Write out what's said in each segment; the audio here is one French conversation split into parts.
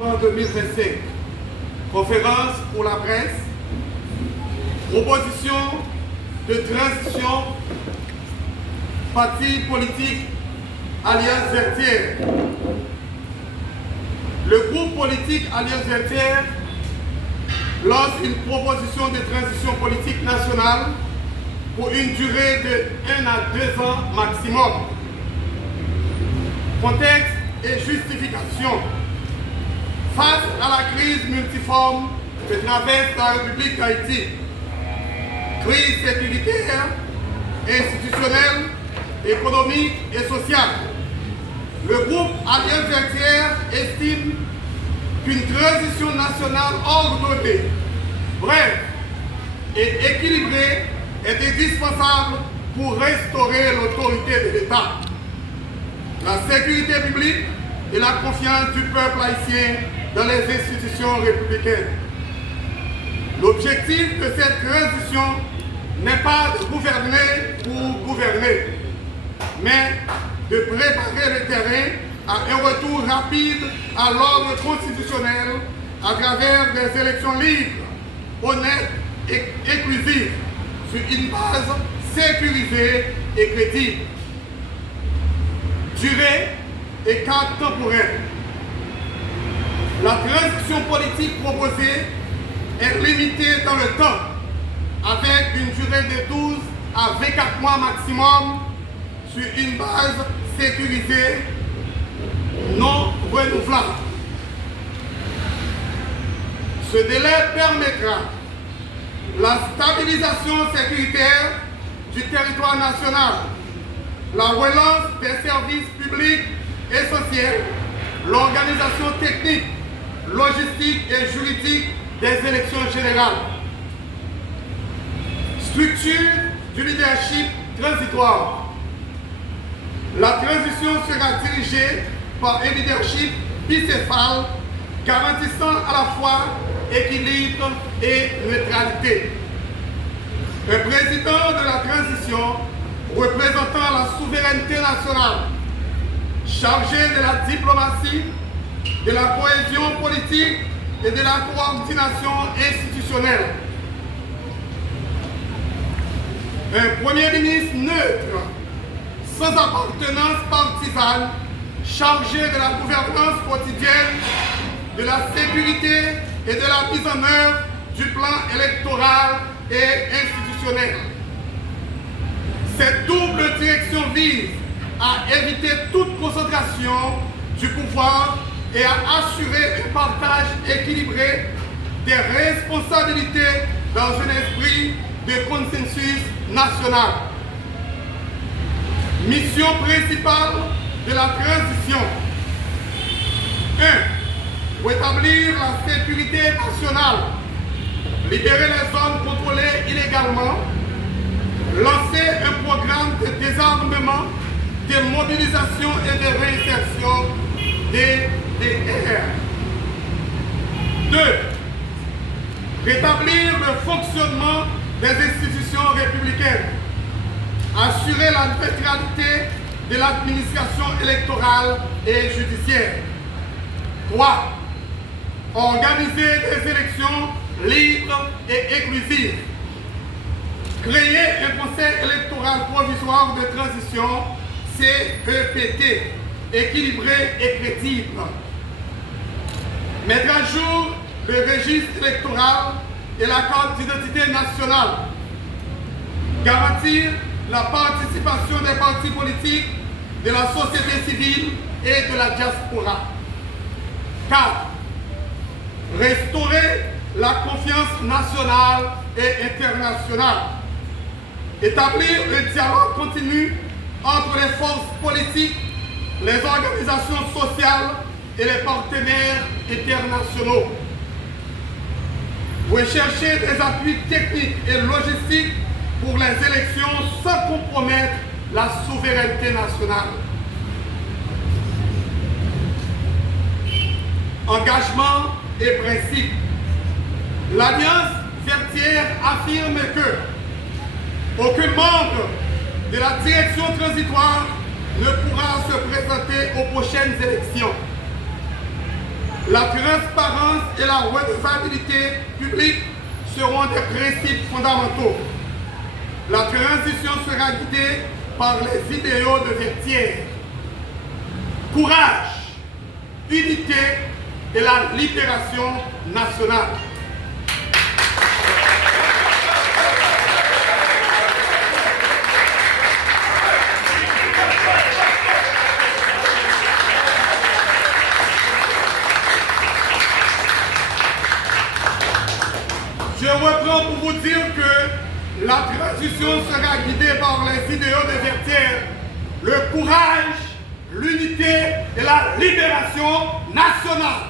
En 2025, conférence pour la presse, proposition de transition, parti politique Alliance Vertière. Le groupe politique Alliance Vertière lance une proposition de transition politique nationale pour une durée de 1 à 2 ans maximum. Contexte et justification. Face à la crise multiforme que traverse la République d'Haïti, crise sécuritaire, institutionnelle, économique et sociale, le groupe Alliance Vertière estime qu'une transition nationale ordonnée, brève et équilibrée est indispensable pour restaurer l'autorité de l'État, la sécurité publique et la confiance du peuple haïtien dans les institutions républicaines. L'objectif de cette transition n'est pas de gouverner pour gouverner, mais de préparer le terrain à un retour rapide à l'ordre constitutionnel à travers des élections libres, honnêtes et inclusives, sur une base sécurisée et crédible. Durée et cadre temporel. La transition politique proposée est limitée dans le temps, avec une durée de 12 à 24 mois maximum sur une base sécurisée non renouvelable. Ce délai permettra la stabilisation sécuritaire du territoire national, la relance des services publics essentiels, l'organisation technique, logistique et juridique des élections générales. Structure du leadership transitoire. La transition sera dirigée par un leadership bicéphale garantissant à la fois équilibre et neutralité. Un président de la transition représentant la souveraineté nationale, chargé de la diplomatie, de la cohésion politique et de la coordination institutionnelle. Un Premier ministre neutre, sans appartenance partisane, chargé de la gouvernance quotidienne, de la sécurité et de la mise en œuvre du plan électoral et institutionnel. Cette double direction vise à éviter toute concentration du pouvoir et à assurer un partage équilibré des responsabilités dans un esprit de consensus national. Mission principale de la transition. 1. Rétablir la sécurité nationale, libérer les zones contrôlées illégalement, lancer un programme de désarmement, de mobilisation et de réinsertion DDR. 2. Rétablir le fonctionnement des institutions républicaines. Assurer la neutralité de l'administration électorale et judiciaire. 3. Organiser des élections libres et inclusives. Créer un conseil électoral provisoire de transition, CEPT, équilibré et crédible. Mettre à jour le registre électoral et la carte d'identité nationale. Garantir la participation des partis politiques, de la société civile et de la diaspora. 4. Restaurer la confiance nationale et internationale. Établir un dialogue continu entre les forces politiques, les organisations sociales et les partenaires internationaux. Rechercher des appuis techniques et logistiques pour les élections sans compromettre la souveraineté nationale. Engagement et principe. L'Alliance Vertière affirme que aucun membre de la direction transitoire ne pourra se présenter aux prochaines élections. La transparence et la redevabilité publique seront des principes fondamentaux. La transition sera guidée par les idéaux de Vertières. Courage, unité et la libération nationale. Je reprends pour vous dire que la transition sera guidée par les idéaux de Vertières, le courage, l'unité et la libération nationale.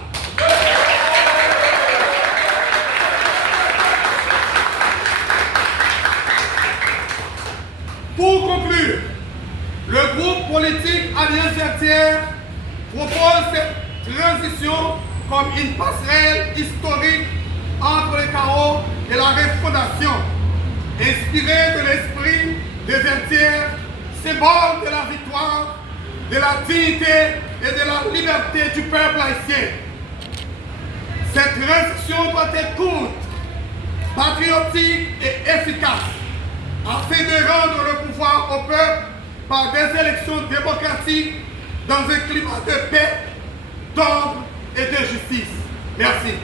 Pour conclure, le groupe politique Alliance Vertières propose cette transition comme une passerelle historique entre les chaos et la refondation, inspirée de l'esprit des Vertières, symbole de la victoire, de la dignité et de la liberté du peuple haïtien. Cette transition doit être courte, patriotique et efficace, afin de rendre le pouvoir au peuple par des élections démocratiques dans un climat de paix, d'ordre et de justice. Merci.